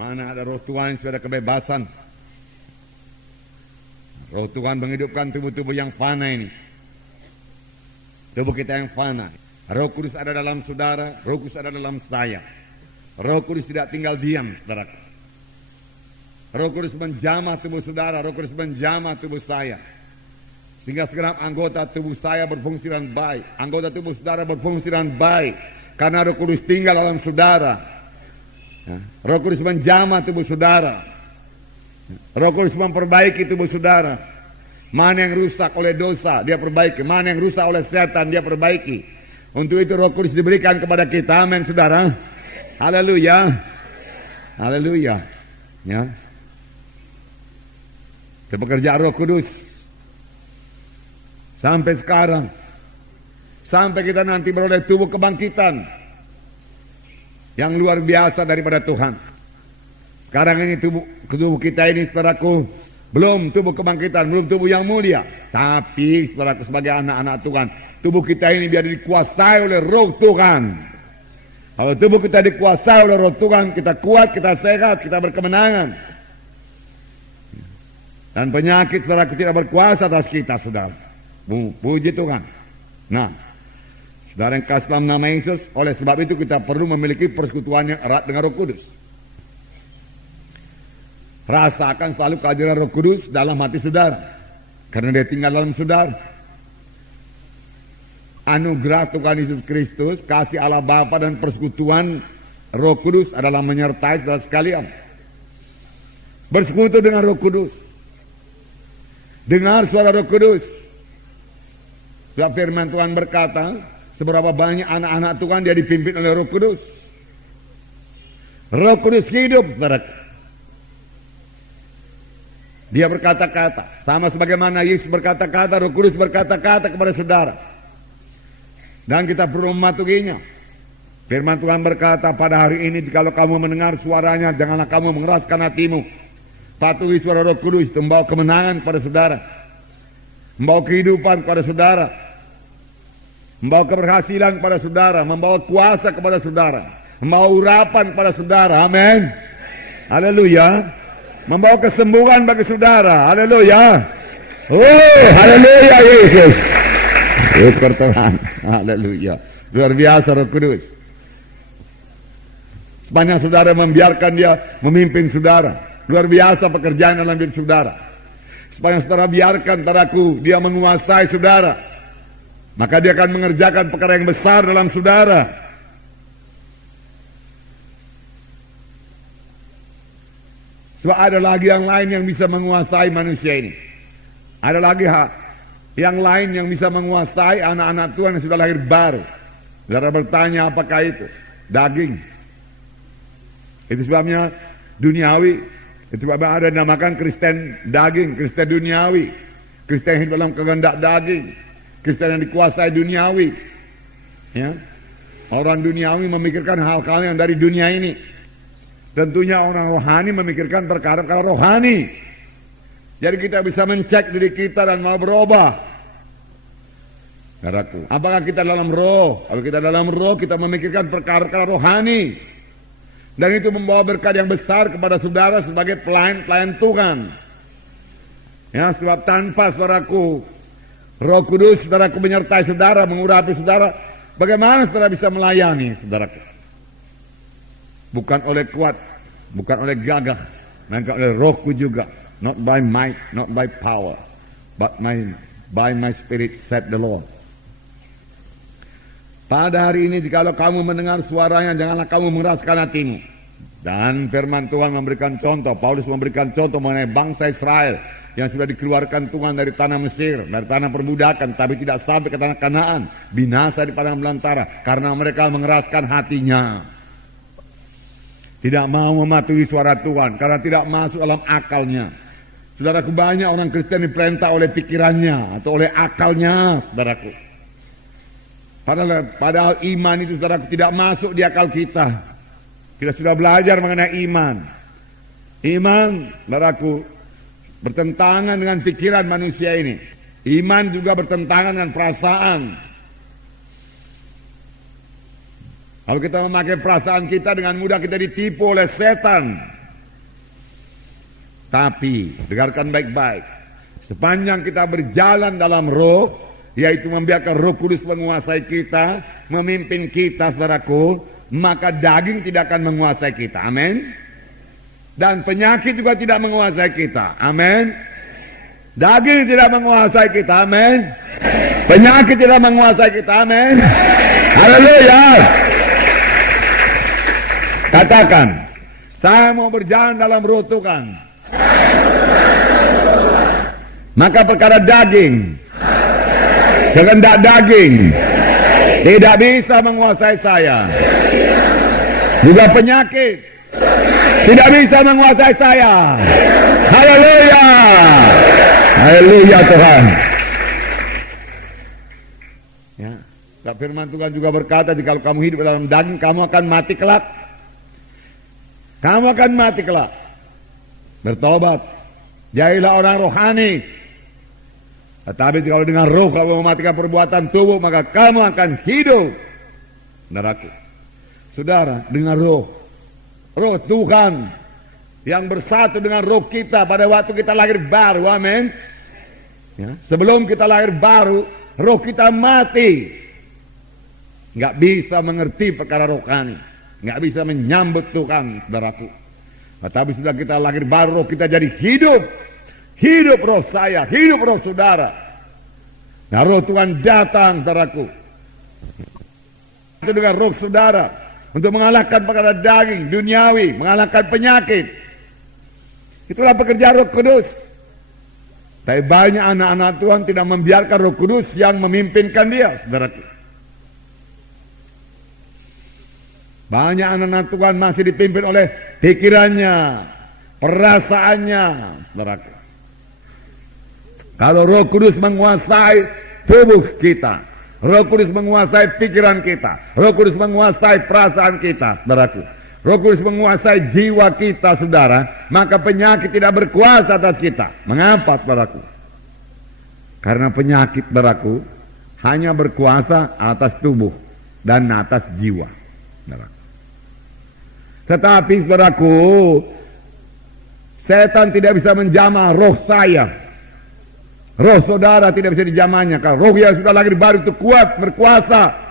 Mana ada roh Tuhan sudah ada kebebasan. Roh Tuhan menghidupkan tubuh-tubuh yang fana ini. Tubuh kita yang fana. Roh Kudus ada dalam saudara, Roh Kudus ada dalam saya. Roh Kudus tidak tinggal diam, saudara. Roh Kudus menjamah tubuh saudara, Roh Kudus menjamah tubuh saya. Sehingga segenap anggota tubuh saya berfungsi dengan baik. Anggota tubuh saudara berfungsi dengan baik. Karena Roh Kudus tinggal dalam saudara. Roh Kudus menjamah tubuh saudara. Roh Kudus memperbaiki tubuh saudara. Mana yang rusak oleh dosa, dia perbaiki. Mana yang rusak oleh setan, dia perbaiki. Untuk itu Roh Kudus diberikan kepada kita. Amin, saudara. Haleluya. Haleluya. Ya. Itu pekerjaan Roh Kudus. Sampai sekarang. Sampai kita nanti beroleh tubuh kebangkitan yang luar biasa daripada Tuhan. Sekarang ini tubuh kita ini, saudaraku, belum tubuh kebangkitan, belum tubuh yang mulia. Tapi saudaraku, sebagai anak-anak Tuhan, tubuh kita ini biar dikuasai oleh Roh Tuhan. Kalau tubuh kita dikuasai oleh Roh Tuhan, kita kuat, kita sehat, kita berkemenangan. Dan penyakit, saudaraku, tidak berkuasa atas kita, saudara. Puji Tuhan. Nah, saudara yang kasih dalam nama Yesus, oleh sebab itu kita perlu memiliki persekutuan yang erat dengan Roh Kudus. Rasakan selalu kehadiran Roh Kudus dalam hati saudara, karena dia tinggal dalam saudara. Anugerah Tuhan Yesus Kristus, kasih Allah Bapa dan persekutuan Roh Kudus adalah menyertai saudara sekalian. Bersekutu dengan Roh Kudus. Dengar suara Roh Kudus. Sebab firman Tuhan berkata, seberapa banyak anak-anak Tuhan dia dipimpin oleh Roh Kudus. Roh Kudus hidup, saudara. Dia berkata-kata, sama sebagaimana Yesus berkata-kata, Roh Kudus berkata-kata kepada saudara. Dan kita perlu mematuhinya. Firman Tuhan berkata, pada hari ini kalau kamu mendengar suaranya, janganlah kamu mengeraskan hatimu. Patuhi suara Roh Kudus, itu membawa kemenangan kepada saudara, membawa kehidupan kepada saudara, membawa keberhasilan kepada saudara, membawa kuasa kepada saudara, membawa urapan kepada saudara. Amin. Haleluya. Membawa kesembuhan bagi saudara. Haleluya. Oh, haleluya Yesus. Syukur Tuhan. Haleluya. Luar biasa Roh Kudus. Sepanjang saudara membiarkan dia memimpin saudara, luar biasa pekerjaan dalam hidup saudara. Sepanjang saudara biarkan, saudaraku, dia menguasai saudara, maka dia akan mengerjakan perkara yang besar dalam saudara. Sebab ada lagi yang lain yang bisa menguasai manusia ini. Ada lagi yang lain yang bisa menguasai anak-anak Tuhan yang sudah lahir baru. Saudara bertanya, apakah itu? Daging. Itu sebabnya duniawi. Itu sebabnya ada yang dinamakan Kristen daging, Kristen duniawi. Kristen yang hidup dalam kehendak daging. Kristen yang dikuasai duniawi. Ya. Orang duniawi memikirkan hal-hal yang dari dunia ini. Tentunya orang rohani memikirkan perkara-perkara rohani. Jadi kita bisa mencek diri kita dan mau berubah. Saudaraku, apakah kita dalam roh? Kalau kita dalam roh, kita memikirkan perkara-perkara rohani. Dan itu membawa berkat yang besar kepada saudara sebagai pelayan-pelayan Tuhan. Ya, sebab tanpa saudaraku, Roh Kudus, saudaraku, menyertai saudara, mengurapi saudara, bagaimana saudara bisa melayani saudaraku? Bukan oleh kuat, bukan oleh gagah, melainkan oleh Rohku juga. Not by might, not by power, but by my spirit, said the Lord. Pada hari ini, jikalau kamu mendengar suaranya, janganlah kamu mengeraskan hatimu. Dan firman Tuhan memberikan contoh, Paulus memberikan contoh mengenai bangsa Israel yang sudah dikeluarkan Tuhan dari tanah Mesir, dari tanah perbudakan, tapi tidak sampai ke tanah Kanaan, binasa di padang belantara, karena mereka mengeraskan hatinya. Tidak mau mematuhi suara Tuhan, karena tidak masuk dalam akalnya. Saudaraku, banyak orang Kristen diperintah oleh pikirannya atau oleh akalnya, saudaraku. Padahal iman itu, saudaraku, tidak masuk di akal kita. Kita sudah belajar mengenai iman. Iman, saudaraku, bertentangan dengan pikiran manusia ini. Iman juga bertentangan dengan perasaan. Kalau kita memakai perasaan kita, dengan mudah kita ditipu oleh setan. Tapi, dengarkan baik-baik. Sepanjang kita berjalan dalam roh, yaitu membiarkan Roh Kudus menguasai kita, memimpin kita, saudaraku, maka daging tidak akan menguasai kita. Amin. Dan penyakit juga tidak menguasai kita. Amin. Daging tidak menguasai kita. Amin. Penyakit tidak menguasai kita. Amin. Haleluya. Katakan, saya mau berjalan dalam roh Tuhan. Maka perkara daging, kehendak daging tidak bisa menguasai saya. Juga penyakit tidak bisa menguasai saya. Haleluya. Haleluya Tuhan. Ya, firman Tuhan juga berkata, jika kamu hidup dalam daging, kamu akan mati kelak. Kamu akan mati kelak. Bertobat, jadilah orang rohani. Tetapi kalau dengan roh kamu mematikan perbuatan tubuh, maka kamu akan hidup. Saudaraku, saudara, dengan roh Tuhan yang bersatu dengan roh kita pada waktu kita lahir baru. Amin. Ya, sebelum kita lahir baru, roh kita mati, nggak bisa mengerti perkara rohani, nggak bisa menyambut Tuhan, saudaraku. Tetapi sudah kita lahir baru, roh kita jadi hidup. Hidup roh saya, hidup roh saudara. Nah, roh Tuhan datang, saudaraku, itu dengan roh saudara untuk mengalahkan perkara daging, duniawi, mengalahkan penyakit. Itulah pekerjaan Roh Kudus. Tapi banyak anak-anak Tuhan tidak membiarkan Roh Kudus yang memimpinkan dia, saudaraku. Banyak anak-anak Tuhan masih dipimpin oleh pikirannya, perasaannya, saudaraku. Kalau Roh Kudus menguasai tubuh kita, Roh Kudus menguasai pikiran kita, Roh Kudus menguasai perasaan kita, saudaraku. Roh Kudus menguasai jiwa kita, saudara, maka penyakit tidak berkuasa atas kita. Mengapa, saudaraku? Karena penyakit, saudaraku, hanya berkuasa atas tubuh dan atas jiwa, saudaraku. Tetapi, saudaraku, setan tidak bisa menjamah roh saya. Roh saudara tidak bisa dijamahnya. Kalau roh yang sudah lahir baru itu kuat, berkuasa.